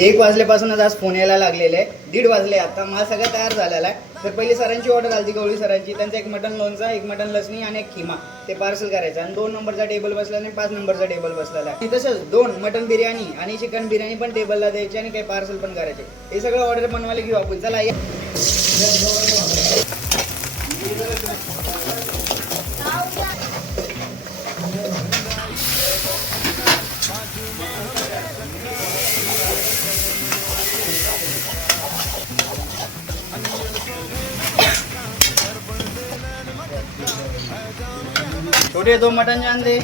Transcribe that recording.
1 वाजल्यापासूनच आज फोन यायला लागलेले आहे. 1:30 वाजले आता. माल सगळा तयार झालेला आहे. तर पहिली सरांची ऑर्डर आली गवळी सरांची. त्यांचं एक मटन लोणचा, एक मटन लसणी आणि एक खिमा ते पार्सल करायचं. आणि 2 नंबरचा टेबल बसला आणि 5 नंबरचा टेबल बसलेला आहे. तसंच 2 मटन बिर्याणी आणि चिकन बिर्याणी पण टेबलला द्यायची आणि काही पार्सल पण करायचे. हे सगळं ऑर्डर बनवायला घेऊ आपण. चला या. छोटे 2 मटन जान दे.